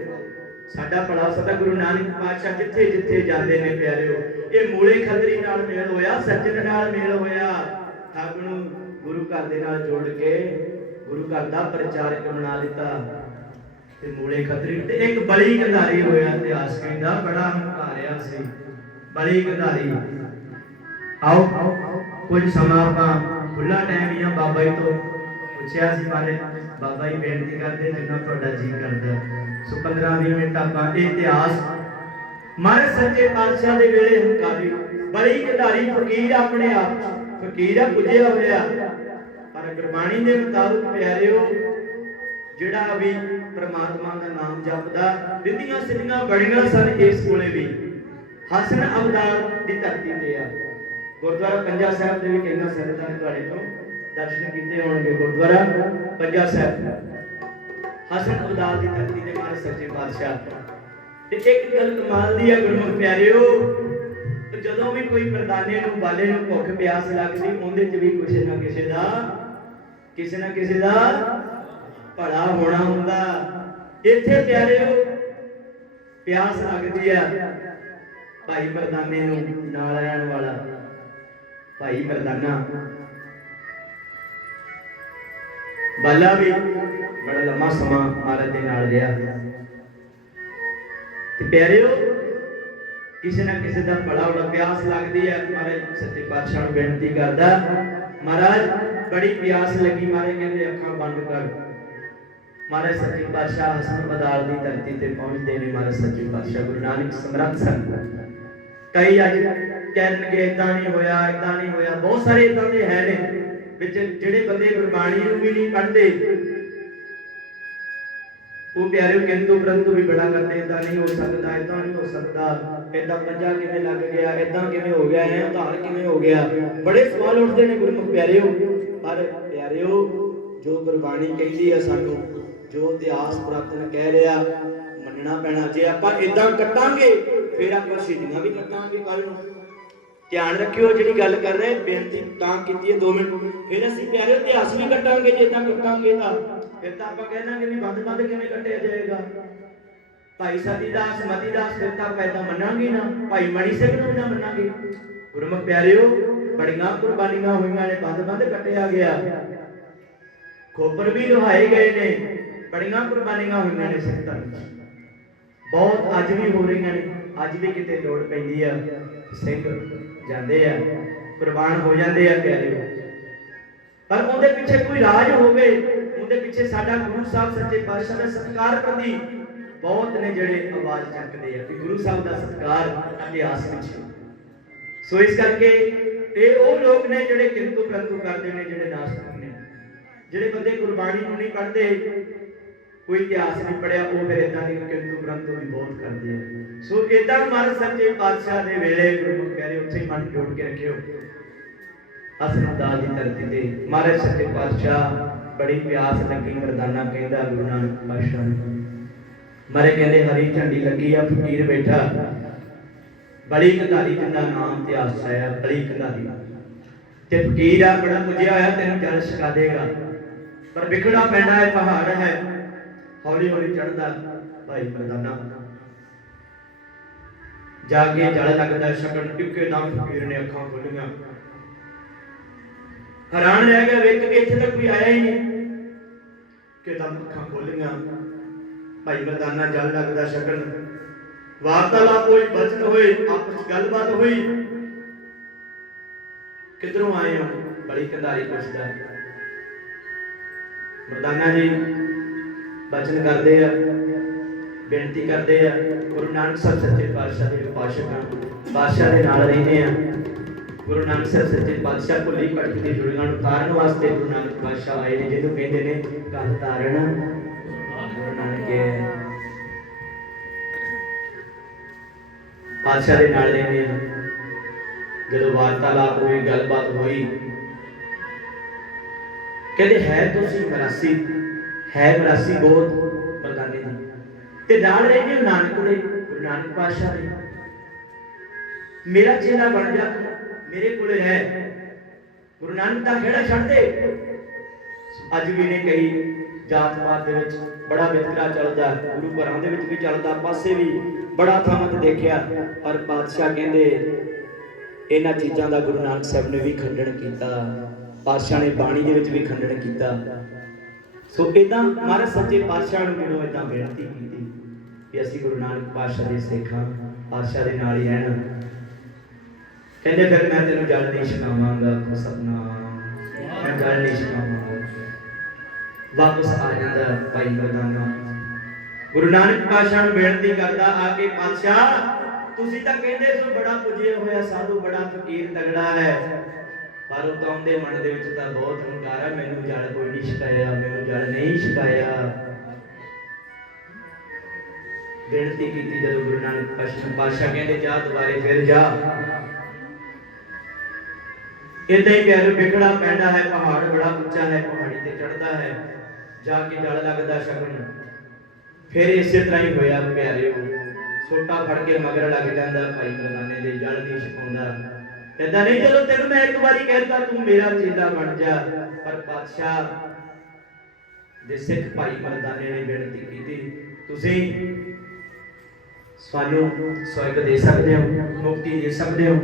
ਸਾਡਾ ਭਲਾ ਸਦਾ ਗੁਰੂ ਨਾਨਕ ਪਾਤਸ਼ਾਹ ਜਿੱਥੇ ਜਿੱਥੇ ਜਾਂਦੇ ਨੇ ਪਿਆਰਿਓ। ਇਹ ਮੂਲੇ ਖੱਤਰੀ ਨਾਲ ਮੇਲ ਹੋਇਆ, ਸੱਜਣ ਨਾਲ ਮੇਲ ਹੋਇਆ। ਠੱਗ ਨੂੰ ਗੁਰੂ ਘਰ ਦੇ ਨਾਲ ਜੋੜ ਕੇ ਗੁਰੂ ਘਰ ਦਾ ਪ੍ਰਚਾਰਕ ਬਣਾ ਦਿੱਤਾ ਤੇ ਮੂਲੇ ਖੱਤਰੀ ਤੇ ਇੱਕ ਬਲੀ ਗੰਧਾਰੀ ਹੋਇਆ, ਇਤਿਹਾਸ ਕਹਿੰਦਾ, ਬੜਾ ਹੰਕਾਰਿਆ ਸੀ। ਬਲੀ ਕੰਧਾਰੀ ਆਓ ਕੁਝ ਸਮਾਂ ਆਪਾਂ ਖੁੱਲਾ ਟਾਈਮ ਹੀ ਬਾਬਾ ਜੀ ਤੋਂ ਪੁੱਛਿਆ ਸੀ ਬਾਰੇ। ਬਾਬਾ ਜੀ ਬੇਨਤੀ ਕਰਦੇ ਜਿੰਨਾ ਤੁਹਾਡਾ ਜੀ ਕਰਦਾ ਸੋ 15 20 ਮਿੰਟ ਆਪਾਂ ਇਤਿਹਾਸ, ਮਾਰੇ ਸੱਚੇ ਪਾਤਸ਼ਾਹ ਦੇ ਵੇਲੇ ਹੰਕਾਰੀ। ਬੜੀ ਕੰਧਾਰੀ ਫਕੀਰ ਆਪਣੇ ਆਪ। ਫਕੀਰ ਪੁੱਜਿਆ ਹੋਇਆ। ਪਰ ਗੁਰਬਾਣੀ ਦੇ ਮੁਤਾਬਕ ਪਿਆਰਿਓ, ਜਿਹੜਾ ਵੀ ਪ੍ਰਮਾਤਮਾ ਦਾ ਨਾਮ ਜਪਦਾ ਰਿੱਧੀਆਂ ਸਿੱਧੀਆਂ ਬੜੀਆਂ ਸਨ ਇਸ ਕੋਲੇ ਵੀ। ਹਸਨ ਅਵਤਾਰ ਦੀ ਧਰਤੀ ਤੇ ਆ। ਗੁਰਦੁਆਰਾ ਪੰਜਾ ਸਾਹਿਬ ਦੇ ਵੀ ਕਹਿੰਦਾ ਸਰਦਾਰ ਨੇ ਤੁਹਾਡੇ ਤੋਂ, ਦਰਸ਼ਨ ਕੀਤੇ ਹੋਣਗੇ ਗੁਰਦੁਆਰਾ ਪੰਜਾ ਸਾਹਿਬ। ਹਸਨ ਅਵਤਾਰ ਦੀ ਧਰਤੀ ਤੇ ਮਾਰੇ ਸੱਚੇ ਪਾਤਸ਼ਾਹ। ਤੇ ਇੱਕ ਗੱਲ ਕਮਾਲ ਦੀ ਹੈ ਗੁਰਮੁਖ ਪਿਆਰਿਓ ਜਦੋਂ ਵੀ ਕੋਈ ਪ੍ਰਦਾਨੇ ਨੂੰ, ਬਾਲੇ ਨੂੰ ਭੁੱਖ ਪਿਆਸ ਲੱਗਦੀ, ਉਹਦੇ ਚ ਵੀ ਕਿਸੇ ਨਾ ਕਿਸੇ ਦਾ, ਕਿਸੇ ਨਾ ਕਿਸੇ ਦਾ ਭਲਾ ਹੋਣਾ ਹੁੰਦਾ। ਇੱਥੇ ਪਿਆਰਿਓ, ਪਿਆਸ ਲੱਗਦੀ ਆ ਭਾਈ ਮਰਦਾਨੇ ਨੂੰ, ਨਾਲ ਰਹਿਣ ਵਾਲਾ। ਭਾਈ ਮਰਦਾਨਾ। ਬਾਲਾ ਵੀ ਬੜਾ ਲੰਮਾ ਸਮਾਂ ਮਹਾਰਾਜ ਦੇ ਨਾਲ ਰਿਹਾ। ਤੇ ਪਿਆਰਿਓ, ਕਿਸੇ ਨਾ ਕਿਸੇ ਦਾ ਬੜਾ ਬੜਾ ਪਿਆਸ ਲੱਗਦੀ ਹੈ ਮਹਾਰਾਜ ਸੱਚੇ ਪਾਤਸ਼ਾਹ ਨੂੰ ਬੇਨਤੀ ਕਰਦਾ। ਮਹਾਰਾਜ, ਬੜੀ ਪਿਆਸ ਲੱਗੀ, ਮਹਾਰਾਜ ਕਹਿੰਦੇ, ਅੱਖਾਂ ਬੰਦ ਕਰ। ਮਹਾਰਾਜ ਸੱਚੇ ਪਾਤਸ਼ਾਹ ਹਸਨ ਬਦਾਲ ਦੀ ਧਰਤੀ ਤੇ ਪਹੁੰਚਦੇ ਨੇ, ਮਹਾਰਾਜ ਸੱਚੇ ਪਾਤਸ਼ਾਹ ਗੁਰੂ ਨਾਨਕ ਸਮਰੱਥ ਸਨ। ਕਈ ਅੱਜ ਕਹਿਣਗੇ ਇਦਾਂ ਨਹੀਂ ਹੋਇਆ ਇਦਾਂ ਨਹੀਂ ਹੋਇਆ। ਬਹੁਤ ਸਾਰੇ ਇਦਾਂ ਦੇ ਹੈ ਨੇ, ਵਿੱਚ ਜਿਹੜੇ ਬੰਦੇ ਗੁਰਬਾਣੀ ਨੂੰ ਵੀ ਨਹੀਂ ਪੜ੍ਹਦੇ। ਉਹ ਪਿਆਰਿਓ, ਕਿੰਤੂ ਪ੍ਰੰਤੂ ਵੀ ਬੜਾ ਕਰਦੇ ਇਦਾਂ ਨਹੀਂ ਹੋ ਸਕਦਾ ਇਦਾਂ ਨਹੀਂ ਹੋ ਸਕਦਾ। ਇਦਾਂ ਪੰਜਾ ਕਿਵੇਂ ਲੱਗ ਗਿਆ ਇਦਾਂ ਕਿਵੇਂ ਹੋ ਗਿਆ ਇਹ ਉਧਾਰ ਕਿਵੇਂ ਹੋ ਗਿਆ? ਬੜੇ ਸਵਾਲ ਉੱਠਦੇ ਨੇ ਗੁਰਮੁਖ ਪਿਆਰਿਓ। ਪਰ ਪਿਆਰਿਓ, ਜੋ ਗੁਰਬਾਣੀ ਕਹਿੰਦੀ ਆ ਸਾਨੂੰ, ਜੋ ਇਤਿਹਾਸ ਪੁਰਾਤਨ ਕਹਿ ਰਿਹਾ, ਮੰਨਣਾ ਪੈਣਾ। ਜੇ ਆਪਾਂ ਇਦਾਂ ਕੱਟਾਂਗੇ, ਫਿਰ ਆਪਾਂ ਸ਼ਹੀਦੀਆਂ ਵੀ ਕੱਟਾਂਗੇ ਕੱਲ ਨੂੰ। ਧਿਆਨ ਰੱਖਿਓ ਜਿਹੜੀ ਗੱਲ ਕਰ ਰਹੇ, ਬੇਨਤੀ ਤਾਂ ਕੀਤੀ ਹੈ 2 ਮਿੰਟ। ਫਿਰ ਅਸੀਂ ਪਿਆਰੇ ਇਤਿਹਾਸ ਵੀ ਕੱਟਾਂਗੇ, ਜੇ ਇਦਾਂ ਕੱਟਾਂਗੇ ਤਾਂ। ਫਿਰ ਤਾਂ ਆਪਾਂ ਕਹਿਣਾਗੇ ਵੀ ਬੰਦ ਬੰਦ ਕਿਵੇਂ ਕੱਟਿਆ ਜਾਏਗਾ। ਭਾਈ ਸਤੀ ਦਾਸ ਫਿਰ ਤਾਂ ਆਪਾਂ ਮੰਨਾਂਗੇ ਨਾ। ਭਾਈ ਮਣੀ ਸਿੰਘ ਨੂੰ ਵੀ ਨਾ ਮੰਨਾਂਗੇ। ਗੁਰਮੁਖ ਪਿਆਰਿਓ, ਬੜੀਆਂ ਕੁਰਬਾਨੀਆਂ ਹੋਈਆਂ ਨੇ ਵੱਧ ਵੱਧ ਕੱਟਿਆ ਗਿਆ। ਖੋਪਰ ਵੀ ਲੁਹਾਏ ਗਏ ਨੇ, ਬੜੀਆਂ ਕੁਰਬਾਨੀਆਂ ਹੋਈਆਂ ਨੇ ਸਿੱਖ ਧਰਮ ਬਹੁਤ ਅੱਜ ਵੀ ਹੋ ਰਹੀਆਂ ਨੇ, ਅੱਜ ਵੀ ਕਿਤੇ ਲੋੜ ਪੈਂਦੀ ਆ। ਸਿੰਘ ਜਾਂਦੇ ਆ, ਕੁਰਬਾਨ ਹੋ ਜਾਂਦੇ ਆ ਪਿਆਰੇ ਪਰ ਉਹਦੇ ਪਿੱਛੇ ਕੋਈ ਰਾਜ ਹੋਵੇ, ਉਹਦੇ ਪਿੱਛੇ ਸਾਡਾ ਗੁਰੂ ਸਾਹਿਬ ਸੱਚੇ ਪਾਤਸ਼ਾਹ ਦਾ ਸਤਿਕਾਰ ਪ੍ਰਤੀ ਬਹੁਤ ਨੇ ਜਿਹੜੇ ਆਵਾਜ਼ ਚੱਕਦੇ ਆ ਕਿ ਗੁਰੂ ਸਾਹਿਬ ਦਾ ਸਤਿਕਾਰ ਇਤਿਹਾਸ ਵਿੱਚ। ਸੋ ਇਸ ਕਰਕੇ ਇਹ ਉਹ ਲੋਕ ਨੇ ਜਿਹੜੇ ਕਿੰਤੂ ਪ੍ਰੰਤੂ ਕਰਦੇ ਨੇ, ਜਿਹੜੇ ਨਾਸਤਿਕ ਨੇ, ਜਿਹੜੇ ਬੰਦੇ ਗੁਰਬਾਣੀ ਨੂੰ ਨਹੀਂ ਪੜ੍ਹਦੇ ਕੋਈ ਇਤਿਹਾਸ ਨਹੀਂ ਪੜਿਆ ਉਹ ਫਿਰ ਇਦਾਂ ਦੀ ਕਿੰਤੂ ਪ੍ਰੰਤੂ ਵੀ ਬਹੁਤ ਕਰਦੇ ਆ। ਸੋ ਇਦਾਂ ਮਨ ਸੱਚੇ ਪਾਤਸ਼ਾਹ ਦੇ ਵੇਲੇ ਗੁਰਮੁਖ ਪਿਆਰੇ ਉੱਥੇ ਹੀ ਮਨ ਜੋੜ ਕੇ ਰੱਖਿਓ। ਅਸਨਦਾਸ ਦੀ ਧਰਤੀ ਤੇ ਮਹਾਰਾਜ ਸੱਚੇ ਪਾਤਸ਼ਾਹ ਬੜੀ ਪਿਆਸ ਲੱਗੀ, ਮਰਦਾਨਾ ਕਹਿੰਦਾ, ਗੁਰੂ ਨਾਨਕ ਪਾਤਸ਼ਾਹ ਨੂੰ। ਮਰੇ ਕਹਿੰਦੇ, ਹਰੀ ਝੰਡੀ ਲੱਗੀ ਆ, ਫਕੀਰ ਬੈਠਾ। ਬੜੀ ਕੰਧਾਰੀ ਜਿੰਦਾ ਨਾਮ ਇਤਿਹਾਸ ਆਇਆ ਬੜੀ ਕੰਧਾਰੀ। ਤੇ ਫਕੀਰ ਆ, ਬੜਾ ਪੁੱਜਿਆ ਹੋਇਆ, ਤੈਨੂੰ ਜਲ ਛਕਾ ਦੇਗਾ। ਪਰ ਵਿਖੜਾ ਪੈਣਾ ਹੈ ਪਹਾੜ ਹੈ। ਹੌਲੀ ਹੌਲੀ ਚੜਦਾ ਭਾਈ ਮਰਦਾਨਾ। ਜਾ ਕੇ ਜਲ ਲੱਗਦਾ, ਛਕਣ ਟਿੱਕੇ ਦਮ ਫਕੀਰ ਨੇ ਅੱਖਾਂ ਖੋਲੀਆਂ। ਹੈਰਾਨ ਰਹਿ ਗਿਆ ਵੇਖ ਕੇ, ਇੱਥੇ ਤੱਕ ਕੋਈ ਆਇਆ ਹੀ ਨਹੀਂ। ਕਿ ਦਮ ਅੱਖਾਂ ਖੋਲੀਆਂ। ਭਾਈ ਮਰਦਾਨਾ ਜਲ ਲੱਗਦਾ, ਛਕਣ। ਵਾਰਤਾਲਾਪ ਹੋਈ, ਬਚਨ ਹੋਏ, ਆਪਸ ਗੱਲਬਾਤ ਹੋਈ। ਕਿਧਰੋਂ ਆਏ ਹੋ? ਬੜੀ ਕੰਧਾਰੀ ਪੁੱਛਦਾ। ਮਰਦਾਨਾ ਜੀ ਬਚਨ ਕਰਦੇ ਆ, ਬੇਨਤੀ ਕਰਦੇ ਆ, ਗੁਰੂ ਨਾਨਕ ਸਾਹਿਬ ਸੱਚੇ ਪਾਤਸ਼ਾਹ ਦੇ ਉਪਾਸ਼ਕ ਆ। ਪਾਤਸ਼ਾਹ ਦੇ ਨਾਲ ਰਹਿੰਦੇ ਆ। ਗੁਰੂ ਨਾਨਕ ਸਾਹਿਬ ਸੱਚੇ ਪਾਤਸ਼ਾਹ ਭੁੱਲੀ ਭਟਕ ਦੀ ਜੁੜੀਆਂ ਨੂੰ ਤਾਰਨ ਵਾਸਤੇ ਗੁਰੂ ਨਾਨਕ ਪਾਤਸ਼ਾਹ ਆਏ ਨੇ, ਜਿਹਨੂੰ ਕਹਿੰਦੇ ਨੇ ਕੰਨ ਤਾਰਨ ਗੁਰੂ ਨਾਨਕ ਪਾਤਸ਼ਾਹ ਦੇ ਨਾਲ ਰਹਿੰਦੇ ਆ। ਜਦੋਂ ਵਾਰਤਾਲਾਪ ਹੋਈ, ਗੱਲਬਾਤ ਹੋਈ, ਕਹਿੰਦੇ, ਹੈ ਤੁਸੀਂ ਮਰਾਸੀ ਹੈ ਮਰਾਸੀ ਬਹੁਤ ਮਰਦਾਨੇ ਦੀ ਤੇ ਨਾਲ ਰਹਿੰਦੇ ਹੋ ਗੁਰੂ ਨਾਨਕ ਪਾਤਸ਼ਾਹ ਦੇ। ਮੇਰਾ ਚੇਲਾ ਬਣ ਜਾ, ਮੇਰੇ ਕੋਲੇ ਰਹਿ ਗੁਰੂ ਨਾਨਕ ਦਾ ਖੇੜਾ ਛੱਡ ਦੇ। ਅੱਜ ਵੀ ਨੇ ਕਈ ਜਾਤ ਪਾਤ ਦੇ ਵਿੱਚ ਬੜਾ ਵਿਤਕਰਾ ਚੱਲਦਾ, ਗੁਰੂ ਘਰਾਂ ਦੇ ਵਿੱਚ ਵੀ ਚੱਲਦਾ, ਪਾਸੇ ਵੀ ਬੜਾ ਥਾਵਾਂ ਤੇ ਦੇਖਿਆ। ਪਰ ਪਾਤਸ਼ਾਹ ਕਹਿੰਦੇ, ਇਹਨਾਂ ਚੀਜ਼ਾਂ ਦਾ ਗੁਰੂ ਨਾਨਕ ਸਾਹਿਬ ਨੇ ਵੀ ਖੰਡਨ ਕੀਤਾ। ਪਾਤਸ਼ਾਹ ਨੇ ਬਾਣੀ ਦੇ ਵਿੱਚ ਵੀ ਖੰਡਨ ਕੀਤਾ। ਸੋ ਇਦਾਂ ਮਹਾਰਾਜ ਸੱਚੇ ਪਾਤਸ਼ਾਹ ਨੂੰ ਜਦੋਂ ਇਦਾਂ ਬੇਨਤੀ ਕੀਤੀ ਕਿ ਅਸੀਂ ਗੁਰੂ ਨਾਨਕ ਪਾਤਸ਼ਾਹ ਦੇ ਸਿੱਖਾਂ, ਪਾਤਸ਼ਾਹ ਦੇ ਨਾਲ ਹੀ ਰਹਿਣਾ। ਕਹਿੰਦੇ ਫਿਰ ਮੈਂ ਤੈਨੂੰ ਜਲ ਨਹੀਂ ਛਕਾਵਾਂਗਾ ਕੋ ਸਤਨਾਮ ਮੈਂ ਜਲ ਨਹੀਂ ਛਕਾਵਾਂਗਾ। ਵਾਪਸ ਆ ਜਾਂਦਾ ਭਾਈ ਮਰਦਾਨਾ। ਗੁਰੂ ਨਾਨਕ ਪਾਤਸ਼ਾਹ ਨੂੰ ਬੇਨਤੀ ਕਰਦਾ ਆ ਕੇ, ਪਾਤਸ਼ਾਹ, ਤੁਸੀਂ ਤਾਂ ਕਹਿੰਦੇ ਸੋ ਬੜਾ ਪੁੱਜਿਆ ਹੋਇਆ, ਸਾਧੂ ਬੜਾ ਫਕੀਰ ਤਗੜਾ ਹੈ। ਪਰ ਉਹ ਤਾਂ ਉਹਦੇ ਮਨ ਦੇ ਵਿੱਚ ਤਾਂ ਬਹੁਤ ਹੰਕਾਰ ਆ, ਮੈਨੂੰ ਜਲ ਕੋਈ ਨਹੀਂ ਛਕਾਇਆ, ਮੈਨੂੰ ਜਲ ਨਹੀਂ ਛਕਾਇਆ। ਬੇਨਤੀ ਕੀਤੀ ਜਦੋਂ ਗੁਰੂ ਨਾਨਕ ਪਾਤਸ਼ਾਹ ਕਹਿੰਦੇ, ਜਾ ਦੁਬਾਰੇ ਫਿਰ ਜਾ। ਇਦਾਂ ਹੀ ਪਿਆਰੇ, ਵਿਖੜਾ ਪੈਂਦਾ ਹੈ, ਪਹਾੜ ਬੜਾ ਉੱਚਾ ਹੈ, ਪਹਾੜੀ ਤੇ ਚੜਦਾ ਹੈ, ਜਾ ਕੇ ਜਲ ਲੱਗਦਾ ਸ਼ਗਨ। ਫਿਰ ਇਸੇ ਤਰ੍ਹਾਂ ਹੀ ਹੋਇਆ ਪਿਆਰਿਓ। ਛੋਟਾ ਫੜ ਕੇ ਮਗਰ ਲੱਗ ਜਾਂਦਾ, ਭਾਈ ਮਰਦਾਨੇ ਦੇ ਜਲ ਨਹੀਂ ਛਕਾਉਂਦਾ। ਕਹਿੰਦਾ, ਨਹੀਂ ਚਲੋ ਤੈਨੂੰ ਮੈਂ ਇੱਕ ਵਾਰੀ ਕਹਿੰਦਾ ਤੂੰ ਮੇਰਾ ਚੇਲਾ ਬਣ ਜਾ। ਪਰ ਪਾਤਸ਼ਾਹ ਦੇ ਸਿੱਖ ਭਾਈ ਮਰਦਾਨੇ ਨੇ ਬੇਨਤੀ ਕੀਤੀ, ਤੁਸੀਂ ਸਾਨੂੰ ਸਵਰਗ ਦੇ ਸਕਦੇ ਹੋ, ਮੁਕਤੀ ਦੇ ਸਕਦੇ ਹੋ?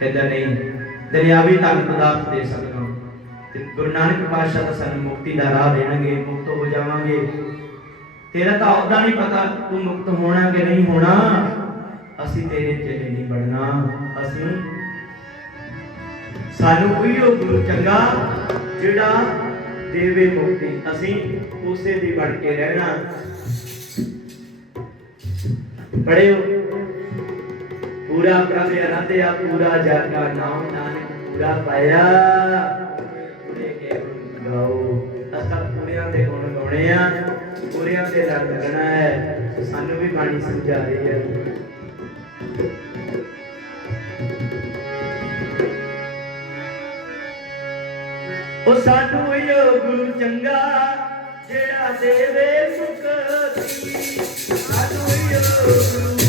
ਕਹਿੰਦਾ, ਨਹੀਂ ਦੁਨਿਆਵੀ ਧਨ ਪਦਾਰਥ ਦੇ ਸਕਦਾ ਤੇ ਗੁਰੂ ਨਾਨਕ ਪਾਤਸ਼ਾਹ ਤਾਂ ਸਾਨੂੰ ਮੁਕਤੀ ਦਾ ਰਾਹ ਦੇਣਗੇ, ਮੁਕਤ ਹੋ ਜਾਵਾਂਗੇ। ਤੇਰਾ ਤਾਂ ਉਹਦਾ ਨਹੀਂ ਪਤਾ ਤੂੰ ਮੁਕਤ ਹੋਣਾ ਕਿ ਨਹੀਂ ਹੋਣਾ। ਅਸੀਂ ਤੇਰੇ ਚੇਲੇ ਨਹੀਂ ਬਣਨਾ ਅਸੀਂ ਸਾਨੂੰ ਕੋਈ ਉਹ ਗੁਰੂ ਚੰਗਾ ਜਿਹੜਾ ਦੇਵੇ ਮੁਕਤੀ। ਅਸੀਂ ਉਸੇ ਦੀ ਬਣ ਕੇ ਰਹਿਣਾ। ਪੜਿਓ ਪੂਰਾ ਪ੍ਰਭ ਅਰਾਧਿਆ ਪੂਰਾ ਜਾਗਾ ਨਾਮ ਨਾਨਕ ਪੂਰਾ ਪਾਇਆ। ਪੂਰੇ ਕੇ ਗੁਣ ਗਾਓ। ਅਸਾਂ ਪੂਰਿਆਂ ਦੇ ਗੁਣ ਗਾਉਣੇ ਆ। ਪੂਰਿਆਂ ਦੇ ਲੜ ਲੱਗਣਾ ਹੈ। ਸਾਨੂੰ ਵੀ ਬਾਣੀ ਸਮਝਾ ਰਹੀ ਹੈ ਉਹ ਸਾਨੂੰ ਇਹੋ ਗੁਰੂ ਚੰਗਾ ਜਿਹੜਾ ਦੇਵੇ ਸੁਖਤੀ ਸਾਨੂੰ ਇਹੋ ਗੁਰੂ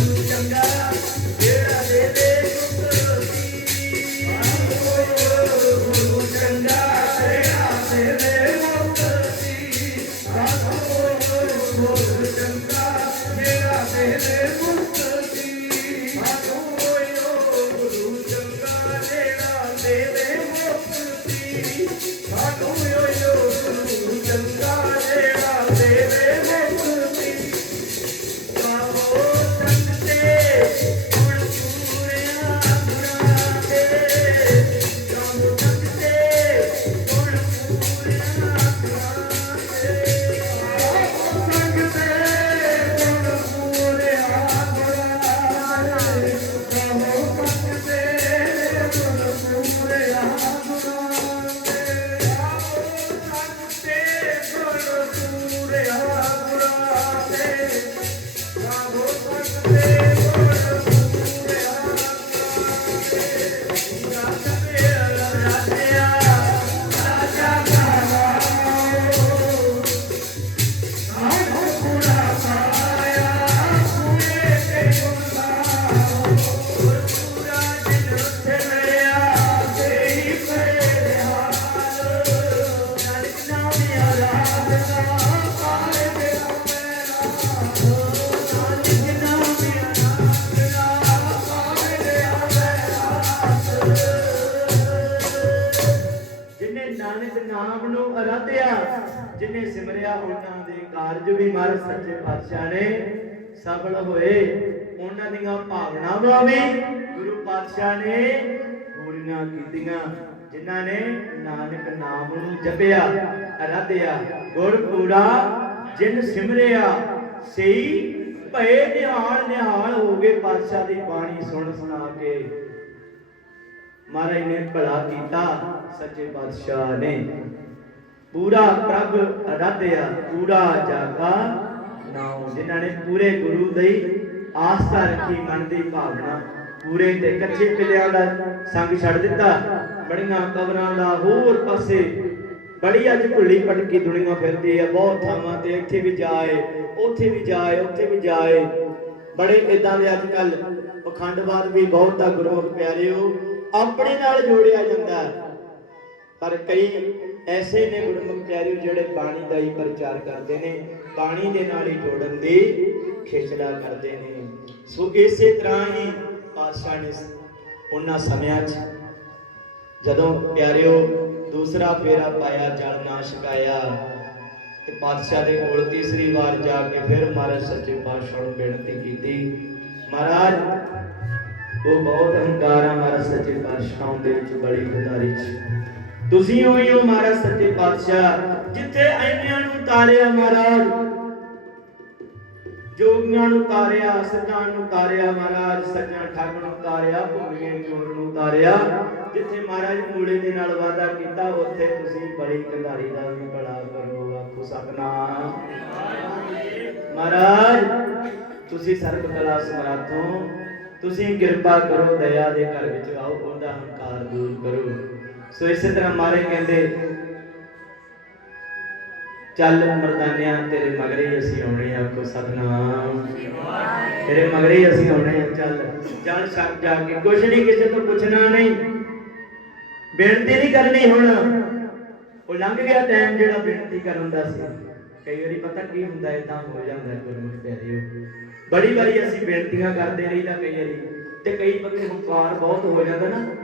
ਸਫਲ ਹੋਏ, ਉਹਨਾਂ ਦੀਆਂ ਭਾਵਨਾਵਾਂ ਵੀ ਗੁਰੂ ਪਾਤਸ਼ਾਹ ਨੇ ਪੂਰੀਆਂ ਕੀਤੀਆਂ, ਜਿਨ੍ਹਾਂ ਨੇ ਨਾਨਕ ਨਾਮ ਨੂੰ ਜਪਿਆ, ਅਰਾਧਿਆ ਗੁਰ ਪੂਰਾ ਜਿਨ ਸਿਮਰਿਆ, ਸਈ ਭਏ ਨਿਹਾਲ ਨਿਹਾਲ ਹੋ ਗਏ ਪਾਤਸ਼ਾਹ ਦੀ ਬਾਣੀ ਸੁਣ ਸੁਣਾ ਕੇ। ਮਹਾਰਾਜ ਨੇ ਭਲਾ ਕੀਤਾ, ਸੱਚੇ ਪਾਤਸ਼ਾਹ ਨੇ। ਪੂਰਾ ਪ੍ਰਭ ਅਰਾਧਿਆ, ਪੂਰਾ ਜਾਗਾ ਨਾਮ ਜਿਨ੍ਹਾਂ ਨੇ ਪੂਰੇ ਗੁਰੂ ਦੀ ਆਸਥਾ ਰੱਖੀ, ਮਨ ਦੀ ਭਾਵਨਾ, ਪੂਰੇ ਤੇ ਕੱਚੇ ਪਿਲਿਆਂ ਦਾ ਸੰਗ ਛੱਡ ਦਿੱਤਾ। ਬੜੀਆਂ ਕਬਰਾਂ ਦਾ ਹੋਰ ਪਾਸੇ ਬੜੀ ਅੱਜ ਭੁੱਲੀ ਭਟਕੀ ਦੁਨੀਆ ਫਿਰਦੀ ਹੈ। ਬਹੁਤ ਥਾਵਾਂ ਤੇ ਇੱਥੇ ਵੀ ਜਾਏ, ਉੱਥੇ ਵੀ ਜਾਏ, ਉੱਥੇ ਵੀ ਜਾਏ। ਬੜੇ ਇਦਾਂ ਦੇ ਅੱਜ ਕੱਲ ਪਖੰਡਵਾਦ ਵੀ ਬਹੁਤ ਆ ਗੁਰਮੁਖ ਪਿਆਰਿਓ। ਆਪਣੇ ਨਾਲ ਜੋੜਿਆ ਜਾਂਦਾ ਹੈ। ਪਰ ਕਈ ਐਸੇ ਨੇ ਗੁਰਮੁਖ ਪਿਆਰਿਓ ਜਿਹੜੇ ਬਾਣੀ ਦਾ ਹੀ ਪ੍ਰਚਾਰ ਕਰਦੇ ਨੇ। ਪਾਣੀ ਦੇ ਨਾਲ ਹੀ ਜੋੜਨ ਦੀ ਖੇਚਲਾ ਕਰਦੇ ਨੇ। ਸੋ ਇਸੇ ਤਰ੍ਹਾਂ ਹੀ ਪਾਤਸ਼ਾਹ ਨੇ ਉਹਨਾਂ ਸਮਿਆਂ 'ਚ ਜਦੋਂ ਪਿਆਰਿਓ ਦੂਸਰਾ ਫੇਰਾ ਪਾਇਆ, ਜਲ ਨਾ ਛਕਾਇਆ ਤੇ ਪਾਤਸ਼ਾਹ ਦੇ ਕੋਲ ਤੀਸਰੀ ਵਾਰ ਜਾ ਕੇ ਫਿਰ ਮਹਾਰਾਜ ਸੱਚੇ ਪਾਤਸ਼ਾਹ ਨੂੰ ਬੇਨਤੀ ਕੀਤੀ, ਮਹਾਰਾਜ, ਉਹ ਬਹੁਤ ਹੰਕਾਰ ਆ ਮਹਾਰਾਜ ਸੱਚੇ ਪਾਤਸ਼ਾਹ ਦੇ ਵਿੱਚ ਬੜੀ ਖੁਦਾਰੀ ਚ। ਤੁਸੀਂ ਹੋਈ ਹੋ ਮਹਾਰਾਜ ਸੱਚੇ ਪਾਤਸ਼ਾਹ। ਜਿੱਥੇ ਐਨਿਆਂ ਨੂੰ ਤਾਰਿਆ ਮਹਾਰਾਜ, ਜੋਗੀਆਂ ਨੂੰ ਤਾਰਿਆ ਸੱਜਾਂ ਨੂੰ ਤਾਰਿਆ ਮਹਾਰਾਜ ਸੱਜਾਂ ਠੱਗ ਨੂੰ ਤਾਰਿਆ ਭੁੱਲੀਏ ਚੋਰ ਨੂੰ ਤਾਰਿਆ। ਜਿੱਥੇ ਮਹਾਰਾਜ ਮੂਲੇ ਦੇ ਨਾਲ ਵਾਦਾ ਕੀਤਾ, ਉੱਥੇ ਤੁਸੀਂ ਬੜੀ ਕੰਧਾਰੀ ਦਾ ਵੀ ਬੜਾ ਕਰੋ, ਆਖੋ ਸਤਨਾਮ। ਮਹਾਰਾਜ, ਤੁਸੀਂ ਸਰਬ ਕਲਾ ਸਮਰਾਥੋਂ, ਤੁਸੀਂ ਕਿਰਪਾ ਕਰੋ, ਦਇਆ ਦੇ ਘਰ ਵਿੱਚ ਆਓ, ਉਹਦਾ ਹੰਕਾਰ ਦੂਰ ਕਰੋ। ਸੋ ਇਸੇ ਤਰ੍ਹਾਂ ਮਾਰੇ ਕਹਿੰਦੇ ਚੱਲ ਮਰਦਾਨਿਆਂ ਤੇਰੇ ਮਗਰੇ ਹੀ ਅਸੀਂ ਆਉਣੇ ਆ ਕੋ ਸਤਨਾਮ। ਤੇਰੇ ਮਗਰੇ ਹੀ ਅਸੀਂ ਆਉਣੇ ਆ, ਚੱਲ। ਚੱਲ ਛੱਡ ਜਾ ਕੇ, ਕੁਛ ਨਹੀਂ ਕਿਸੇ ਤੋਂ ਪੁੱਛਣਾ ਨਹੀਂ। ਬੇਨਤੀ ਨਹੀਂ ਕਰਨੀ ਹੁਣ। ਉਹ ਲੰਘ ਗਿਆ ਟਾਈਮ ਜਿਹੜਾ ਬੇਨਤੀ ਕਰਨ ਦਾ ਸੀ। ਕਈ ਵਾਰੀ ਪਤਾ ਕੀ ਹੁੰਦਾ ਇਦਾਂ ਹੋ ਜਾਂਦਾ ਗੁਰਮੁਖ ਪਿਆਰਿਓ ਬੜੀ ਵਾਰੀ ਅਸੀਂ ਬੇਨਤੀਆਂ ਕਰਦੇ ਰਹੀਦਾ ਕਈ ਵਾਰੀ। ਤੇ ਕਈ ਬੰਦੇ ਹੰਕਾਰ ਬਹੁਤ ਹੋ ਜਾਂਦਾ ਨਾ।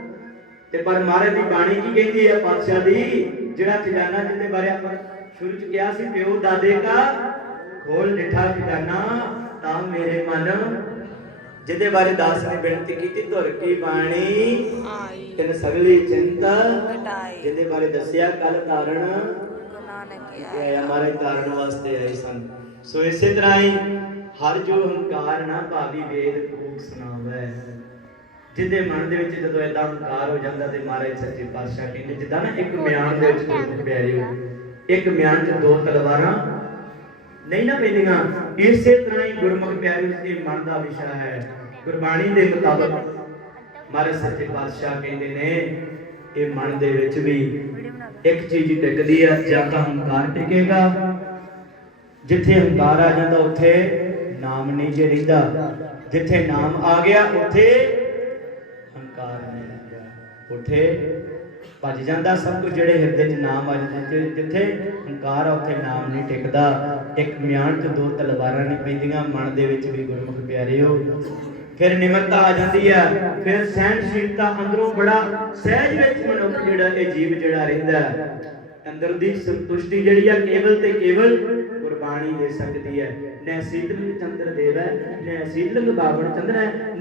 ਤੇ ਪਰ ਮਹਾਰਾਜ ਦੀ ਬਾਣੀ ਕੀ ਕਹਿੰਦੀ ਹੈ ਪਾਤਸ਼ਾਹ ਦੀ, ਜਿਹੜਾ ਖਜ਼ਾਨਾ ਜਿਹਦੇ ਬਾਰੇ ਆਪਾਂ ਸ਼ੁਰੂ ਚ ਕਿਹਾ ਸੀ ਪਿਓ ਦਾਦੇ ਕਾ ਖੋਲ ਨਿਠਾ ਖਜ਼ਾਨਾ ਤਾਂ ਮੇਰੇ ਮਨ ਜਿਹਦੇ ਬਾਰੇ ਦਾਸ ਨੇ ਬੇਨਤੀ ਕੀਤੀ ਧੁਰ ਕੀ ਬਾਣੀ? ਆਈ। ਤਿਨ ਸਗਲੀ ਚਿੰਤਾ। ਕਟਾਈ ਜਿਹਦੇ ਬਾਰੇ ਦੱਸਿਆ ਕੱਲ ਕੀ ਇਹ ਹਮਾਰੇ ਵਾਸਤੇ ਆਏ ਸਨ। ਸੋ ਇਸੇ ਤਰ੍ਹਾਂ ਹੀ ਹਰ ਜੋ ਹੰਕਾਰ ਨਾ ਭਾਵੀ ਵੇਦ ਕੂਕ ਸੁਣਾਵੇ। ਜਿਹਦੇ ਮਨ ਦੇ ਵਿੱਚ ਜਦੋਂ ਏਦਾਂ ਹੰਕਾਰ ਹੋ ਜਾਂਦਾ ਤੇ ਮਹਾਰਾਜ ਸੱਚੇ ਪਾਤਸ਼ਾਹ ਕਹਿੰਦੇ ਜਿੱਦਾਂ ਨਾ ਇੱਕ ਮਿਆਨ ਦੇ ਵਿੱਚ ਗੁਰਮੁਖ ਪਿਆਰਿਓ ਇੱਕ ਮਿਆਨ 'ਚ ਦੋ ਤਲਵਾਰਾਂ ਨਹੀਂ ਨਾ ਪੈਂਦੀਆਂ। ਇਸੇ ਤਰ੍ਹਾਂ ਹੀ ਗੁਰਮੁਖ ਪਿਆਰਿਓ ਇਹ ਮਨ ਦਾ ਵਿਸ਼ਾ ਹੈ। ਗੁਰਬਾਣੀ ਦੇ ਮੁਤਾਬਕ ਮਹਾਰਾਜ ਸੱਚੇ ਪਾਤਸ਼ਾਹ ਕਹਿੰਦੇ ਨੇ ਇਹ ਮਨ ਦੇ ਵਿੱਚ ਵੀ ਇੱਕ ਚੀਜ਼ ਟਿਕਦੀ ਆ, ਜਾਂ ਤਾਂ ਹੰਕਾਰ ਟਿਕੇਗਾ ਜਿੱਥੇ ਹੰਕਾਰ ਆ ਜਾਂਦਾ, ਉੱਥੇ ਨਾਮ ਨਹੀਂ ਜੇ ਰਹਿੰਦਾ। ਜਿੱਥੇ ਨਾਮ ਆ ਗਿਆ, ਉੱਥੇ ਹੰਕਾਰ ਨਹੀਂ ਰਹਿੰਦਾ। ਉੱਥੇ ਭੱਜ ਜਾਂਦਾ ਸਭ ਕੁਝ ਜਿਹੜੇ ਹਿਰਦੇ 'ਚ ਨਾਮ ਆ ਜਾਂਦੇ ਜਿੱਥੇ ਹੰਕਾਰ ਆ, ਉੱਥੇ ਨਾਮ ਨਹੀਂ ਟਿਕਦਾ। ਇੱਕ ਮਿਆਨ 'ਚ ਦੋ ਤਲਵਾਰਾਂ ਨਹੀਂ ਪੈਂਦੀਆਂ, ਮਨ ਦੇ ਵਿੱਚ ਵੀ ਗੁਰਮੁਖ ਪਿਆਰਿਓ। ਫਿਰ ਨਿਮਰਤਾ ਆ ਜਾਂਦੀ ਹੈ ਫਿਰ ਸਹਿਨਸ਼ੀਲਤਾ ਅੰਦਰੋਂ ਬੜਾ ਸਹਿਜ ਵਿੱਚ ਮਨੁੱਖ ਜਿਹੜਾ ਇਹ ਜੀਵ ਜਿਹੜਾ ਰਹਿੰਦਾ ਅੰਦਰ ਦੀ ਸੰਤੁਸ਼ਟੀ ਜਿਹੜੀ ਆ ਕੇਵਲ ਤੇ ਕੇਵਲ ਗੁਰਬਾਣੀ ਦੇ ਸਕਦੀ ਹੈ। ਨੈ ਚੰਦਰ ਦੇਵ ਹੈ ਨੈ ਬਾਵਨ ਚੰਦਰ ਹੈ